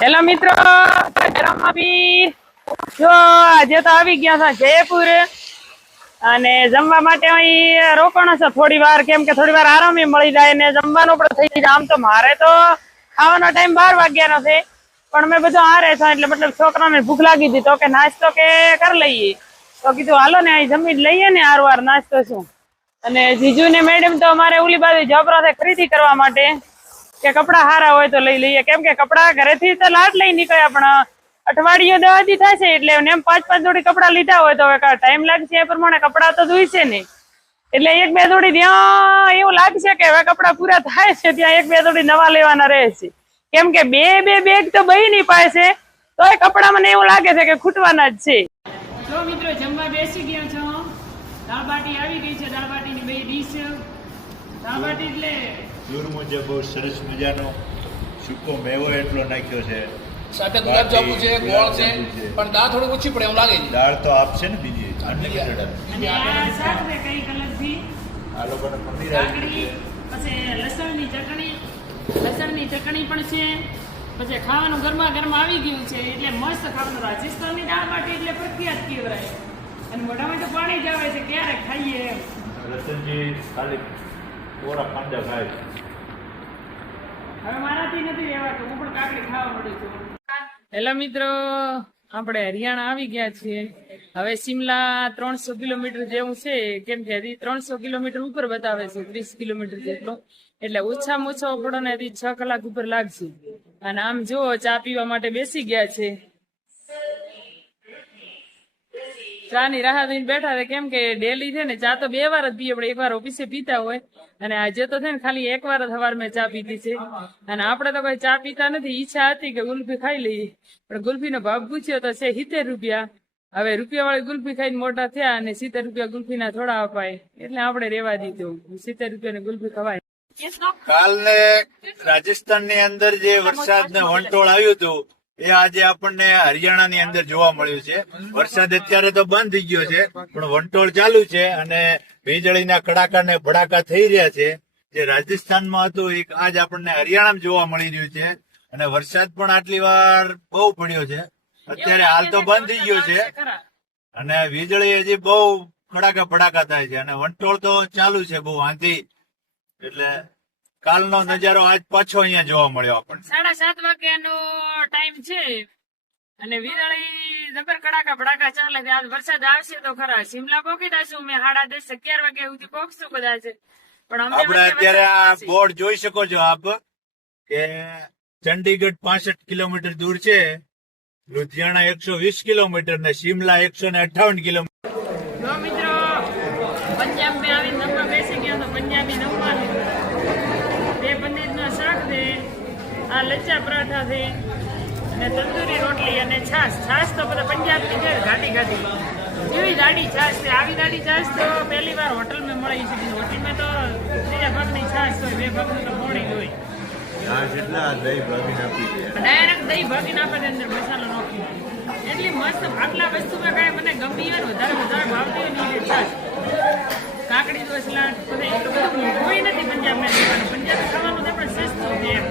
Hello મિત્રો, જો આજે તો આવી ગયા છે જયપુર અને જમવા માટે અહીં રોકાણો છે થોડી વાર, કેમ કે થોડી વાર આરામ મળી જાય ને જમવાનું પણ થઈ જાય. આમ તો મારે તો ખાવાનો ટાઈમ 12 વાગ્યાનો છે, પણ મેં બધું હારે છે એટલે મતલબ છોકરાને ભૂખ લાગી હતી તો કે નાસ્તો કે કરી લઈએ, તો કીધું હાલો ને અહીં જમી લઈએ ને હારવાર નાસ્તો શું. અને જીજુ ને મેડમ તો અમારે ઓલી બાજુ જબરા છે ખરીદી કરવા માટે કે કપડા હારા હોય તો લઈ લઈએ, કેમ કે કપડા ઘરેથી તો લાટ લઈ નીકળ્યા પણ અઠવાડિયું દવાથી થશે એટલે એમ 5-5 જોડી કપડા લીધા હોય તો હવે ટાઈમ લાગશે એ પ્રમાણે કપડા તો જોઈશે ને, એટલે 1-2 જોડી ત્યાં એવું લાગશે કે હવે કપડા પૂરા થાય છે ત્યાં 1-2 જોડી નવા લેવાના રહેશે, કેમ કે બે બેગ તો બહી નહીં પાય છે તો એ કપડા મને એવું લાગે છે કે ખૂટવાના જ છે. જો મિત્રો જમવા બેસી ગયા છો, દાળ બાટી આવી ગઈ છે, દાળ બાટીની બે ડીશ. દાળ બાટી એટલે દૂર મુજબ બહુ સરસ મજાનો સૂકો મેવો એટલો નાખ્યો છે, સાથે ગુલાબ જાંબુ છે, ગોળ છે, પણ દાળ થોડી ઓછી પડે એવું લાગે છે. દાળ તો આપશે ને બીજી અનલિમિટેડ. અને આ શાક છે કઈ કલરથી આ લોકોને પનીર કાકડી, પછી લસણની ચટણી પણ છે, પછી ખાવાનું ગરમા ગરમ આવી ગયું છે એટલે મસ્ત ખાવાનું. રાજસ્થાનની દાળ બાટી એટલે પ્રખ્યાત કહેવાય અને મોઢામાં તો પાણી જ આવે છે ક્યારે ખાઈએ એમ. રતનજી ખાલી કોરા પાંડા ખાય છે. હવે મારાથી નથી રહેવાતું, હું પણ કાકડી ખાવા મળી છું. હેલો મિત્રો, આપણે હરિયાણા આવી ગયા છીએ. હવે શિમલા 300 કિલોમીટર જેવું છે, કેમ કે હજી 300 કિલોમીટર ઉપર બતાવે છે, 30 કિલોમીટર જેટલો, એટલે ઓછામાં ઓછો આપણો ને હજી 6 કલાક ઉપર લાગશે. અને આમ જો ચા પીવા માટે બેસી ગયા છે, ચા ની રાહ જોઈને બેઠા છે, કેમ કે ડેલી છે ને ચા તો 2 વાર જ પીએ, આપણે 1 વાર ઓફિસે પીતા હોય અને આજે તો છે ને ખાલી 1 વાર જ સવાર મેં ચા પીધી છે. અને આપણે તો કોઈ ચા પીતા નથી, ઈચ્છા હતી કે ગુલ્ફી ખાઈ લઈએ, પણ ગુલ્ફી નો ભાવ પૂછ્યો તો છે 70 રૂપિયા. હવે રૂપિયા વાળી ગુલ્ફી ખાઈને મોટા થયા અને 70 રૂપિયા ગુલ્ફી ના થોડા અપાય એટલે આપણે રેવા દીધું, 70 રૂપિયાની ગુલ્ફી ખવાય. કાલને રાજસ્થાનની અંદર જે વરસાદ ને વંટોળ આવ્યું હતું એ આજે આપણને હરિયાણાની અંદર જોવા મળ્યું છે. વરસાદ અત્યારે તો બંધ થઈ ગયો છે પણ વંટોળ ચાલુ છે અને વીજળીના કડાકા ને ભડાકા થઈ રહ્યા છે. જે રાજસ્થાનમાં હતું એક આજ આપણને હરિયાણામાં જોવા મળી રહ્યું છે અને વરસાદ પણ આટલી વાર બહુ પડ્યો છે. અત્યારે હાલ તો બંધ થઈ ગયો છે અને વીજળી હજી બહુ કડાકા ભડાકા થાય છે અને વંટોળ તો ચાલુ છે, બહુ આંધી. એટલે કાલનો નજારો આજ પાછો અહીંયા જોવા મળ્યો આપણને. 7:30 વાગ્યાનો ટાઈમ છે અને વીજળી જબર કડાકા ભડાકા ચાલે છે. આજ વરસાદ આવશે તો ખરા. શિમલા પહોંચી જશું મેં 10:30 11 વાગ્યા સુધી પહોંચશું કદાચ, પણ આપણે અત્યારે આ બોર્ડ જોઈ શકો છો આપ કે ચંડીગઢ 65 કિલોમીટર દૂર છે, લુધિયાણા 120 કિલોમીટર ને શિમલા 158 કિલોમીટર. મિત્રો પંજાબ મેં આવીને જમવા બેસી ગયા તો પંજાબી જમવાનું 2 પનીરના શાક છે, આ લચ્છા પરાઠા છે અને તંદૂરી રોટલી અને છાશ તો બધા પંજાબની છે, ઘાટી એવી દાડી છાશ છે. આવી દાડી છાશ તો પહેલી વાર હોટલમાં મળી છે. હોટલમાં તો 3 ભાગની છાશ હોય, 2 ભાગની તો મોડી હોય, ડાયરેક્ટ દહીં ભાગીને આપે અંદર મસાલો નાખી. એટલી મસ્ત આટલા વસ્તુમાં કાંઈ મને ગમી હોય વધારે ભાવતી હોય નહીં છાશ. કાકડી તો સલાડ પછી એટલું બધું કોઈ નથી પંજાબમાં લેવાનું, પંજાબ ખાવાનું તો આપણે સસ્તું છે એમ.